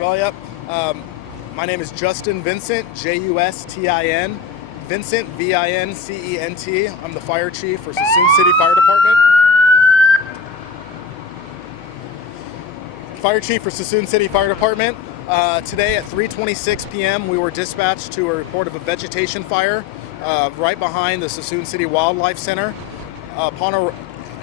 Well, yep. My name is Justin Vincent, Justin. Vincent, Vincent. I'm the fire chief for Suisun City Fire Department. Fire chief for Suisun City Fire Department. Today at 3:26 p.m. we were dispatched to a report of a vegetation fire right behind the Suisun City Wildlife Center.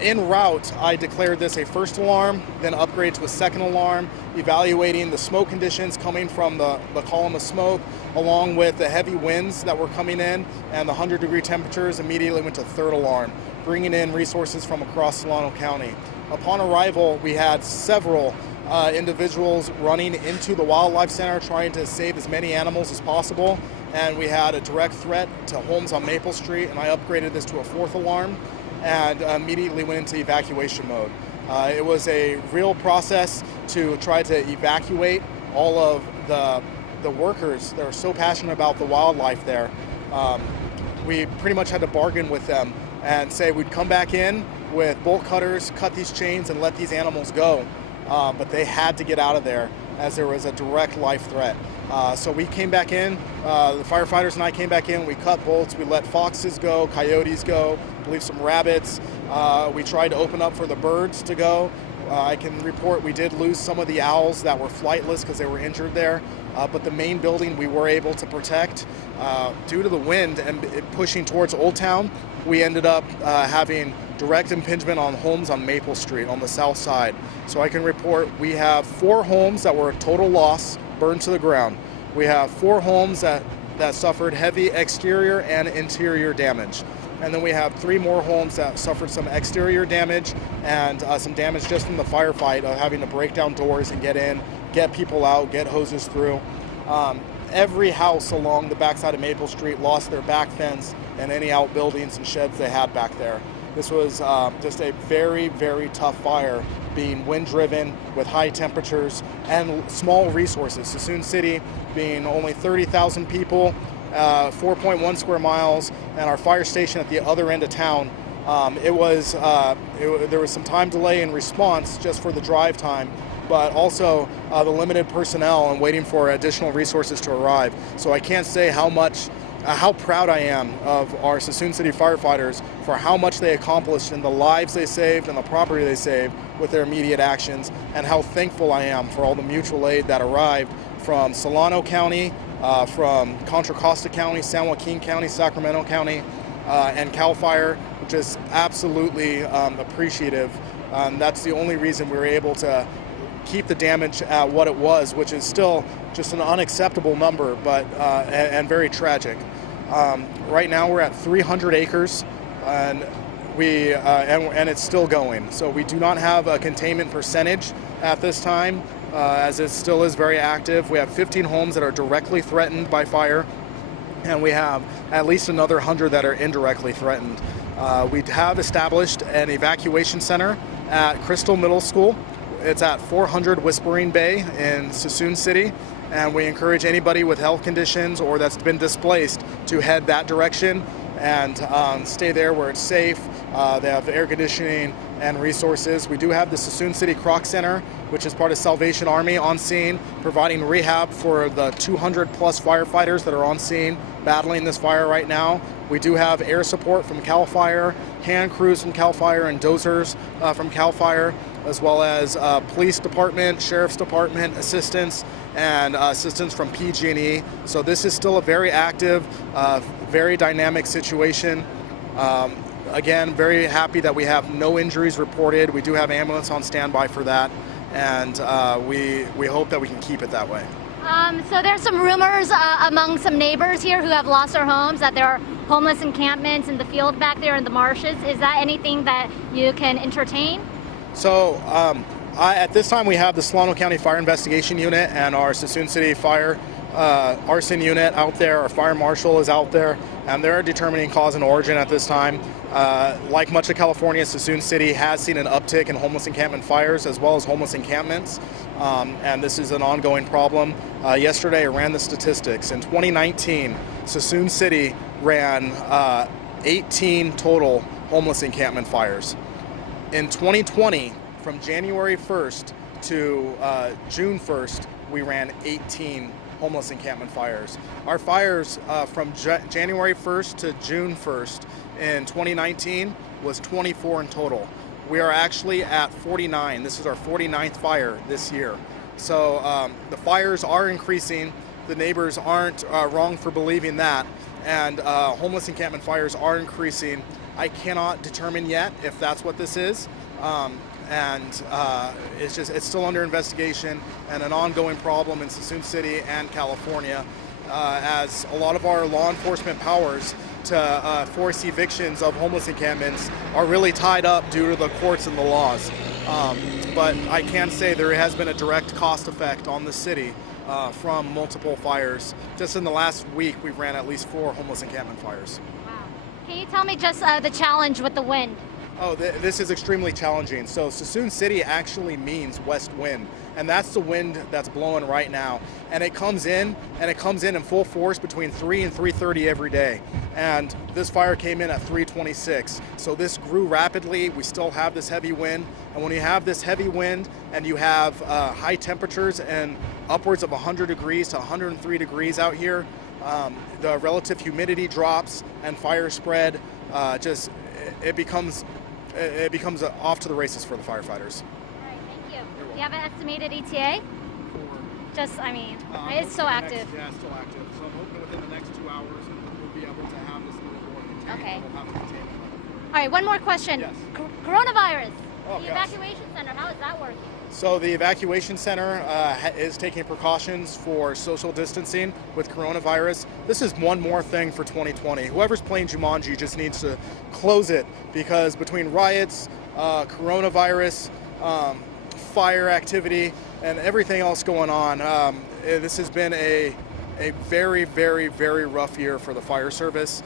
En route, I declared this a first alarm, then upgrade to a second alarm, evaluating the smoke conditions coming from the column of smoke, along with the heavy winds that were coming in and the 100-degree temperatures. Immediately went to third alarm, bringing in resources from across Solano County. Upon arrival, we had several individuals running into the Wildlife Center trying to save as many animals as possible, and we had a direct threat to homes on Maple Street, and I upgraded this to a fourth alarm and immediately went into evacuation mode. It was a real process to try to evacuate all of the workers that are so passionate about the wildlife there. We pretty much had to bargain with them and say we'd come back in with bolt cutters, cut these chains, and let these animals go. But they had to get out of there as there was a direct life threat. So we came back in, the firefighters and I came back in, we cut bolts, we let foxes go, coyotes go, I believe some rabbits. We tried to open up for the birds to go. I can report we did lose some of the owls that were flightless because they were injured there. But the main building we were able to protect. Due to the wind and it pushing towards Old Town, we ended up having direct impingement on homes on Maple Street on the south side. So I can report we have 4 homes that were a total loss, burned to the ground. We have 4 homes that suffered heavy exterior and interior damage. And then we have 3 more homes that suffered some exterior damage and some damage just from the firefight of having to break down doors and get in, get people out, get hoses through. Every house along the backside of Maple Street lost their back fence and any outbuildings and sheds they had back there. This was just a very, very tough fire, being wind-driven with high temperatures and small resources. Suisun City being only 30,000 people, 4.1 square miles, and our fire station at the other end of town. There was some time delay in response just for the drive time, but also the limited personnel and waiting for additional resources to arrive. So I can't say how proud I am of our Suisun City firefighters for how much they accomplished in the lives they saved and the property they saved with their immediate actions, and how thankful I am for all the mutual aid that arrived from Solano County, from Contra Costa County, San Joaquin County, Sacramento County, and CAL FIRE, which is absolutely appreciative. That's the only reason we were able to keep the damage at what it was, which is still just an unacceptable number, but and very tragic. Right now we're at 300 acres, and and it's still going. So we do not have a containment percentage at this time, as it still is very active. We have 15 homes that are directly threatened by fire, and we have at least another 100 that are indirectly threatened. We have established an evacuation center at Crystal Middle School. It's at 400 Whispering Bay in Suisun City, and we encourage anybody with health conditions or that's been displaced to head that direction and stay there where it's safe. They have air conditioning and resources. We do have the Suisun City Croc Center, which is part of Salvation Army, on scene, providing rehab for the 200 plus firefighters that are on scene battling this fire right now. We do have air support from CAL FIRE, hand crews from CAL FIRE, and dozers from CAL FIRE, as well as police department, sheriff's department assistance, and assistance from PG&E. So this is still a very active, very dynamic situation. Again, very happy that we have no injuries reported. We do have ambulance on standby for that, and we hope that we can keep it that way. So there's some rumors among some neighbors here who have lost their homes that there are homeless encampments in the field back there in the marshes. Is that anything that you can entertain? So at this time we have the Solano County Fire Investigation Unit and our Suisun City Fire Arson Unit out there. Our fire marshal is out there, and they're determining cause and origin at this time. Like much of California, Suisun City has seen an uptick in homeless encampment fires as well as homeless encampments, and this is an ongoing problem. Yesterday I ran the statistics. In 2019, Suisun City ran 18 total homeless encampment fires. In 2020, from January 1st to June 1st, we ran 18 homeless encampment fires. Our fires from January 1st to June 1st in 2019 was 24 in total. We are actually at 49. This is our 49th fire this year. So the fires are increasing. The neighbors aren't wrong for believing that. And homeless encampment fires are increasing. I cannot determine yet if that's what this is. It's still under investigation and an ongoing problem in Suisun City and California, as a lot of our law enforcement powers to force evictions of homeless encampments are really tied up due to the courts and the laws. But I can say there has been a direct cost effect on the city from multiple fires. Just in the last week, we've ran at least 4 homeless encampment fires. Wow. Can you tell me just the challenge with the wind? Oh, this is extremely challenging. So Suisun City actually means west wind, and that's the wind that's blowing right now. And it comes in in full force between 3 and 3:30 every day. And this fire came in at 3:26. So this grew rapidly. We still have this heavy wind. And when you have this heavy wind and you have high temperatures and upwards of 100 degrees to 103 degrees out here, the relative humidity drops and fire spread it becomes off to the races for the firefighters. All right, thank you. Do you have an estimated ETA? It's so active. Yeah, it's still active. So I'm hoping within the next 2 hours we'll be able to have this little board contained. Okay. We'll have a containment level. All right, one more question. Yes. Coronavirus. Oh, The yes. evacuation center, how is that working? So the evacuation center is taking precautions for social distancing with coronavirus. This is one more thing for 2020. Whoever's playing Jumanji just needs to close it, because between riots, coronavirus, fire activity, and everything else going on, this has been a very, very, very rough year for the fire service.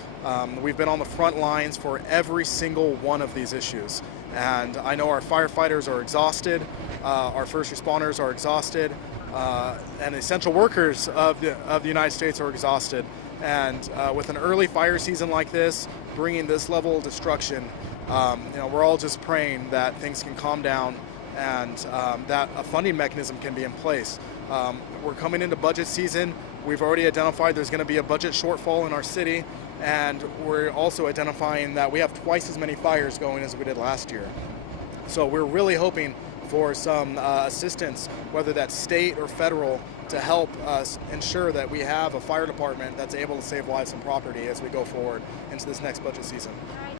We've been on the front lines for every single one of these issues. And I know our firefighters are exhausted, our first responders are exhausted, and essential workers of the United States are exhausted. And with an early fire season like this, bringing this level of destruction, we're all just praying that things can calm down and that a funding mechanism can be in place. We're coming into budget season. We've already identified there's going to be a budget shortfall in our city, and we're also identifying that we have twice as many fires going as we did last year. So we're really hoping for some assistance, whether that's state or federal, to help us ensure that we have a fire department that's able to save lives and property as we go forward into this next budget season. All right.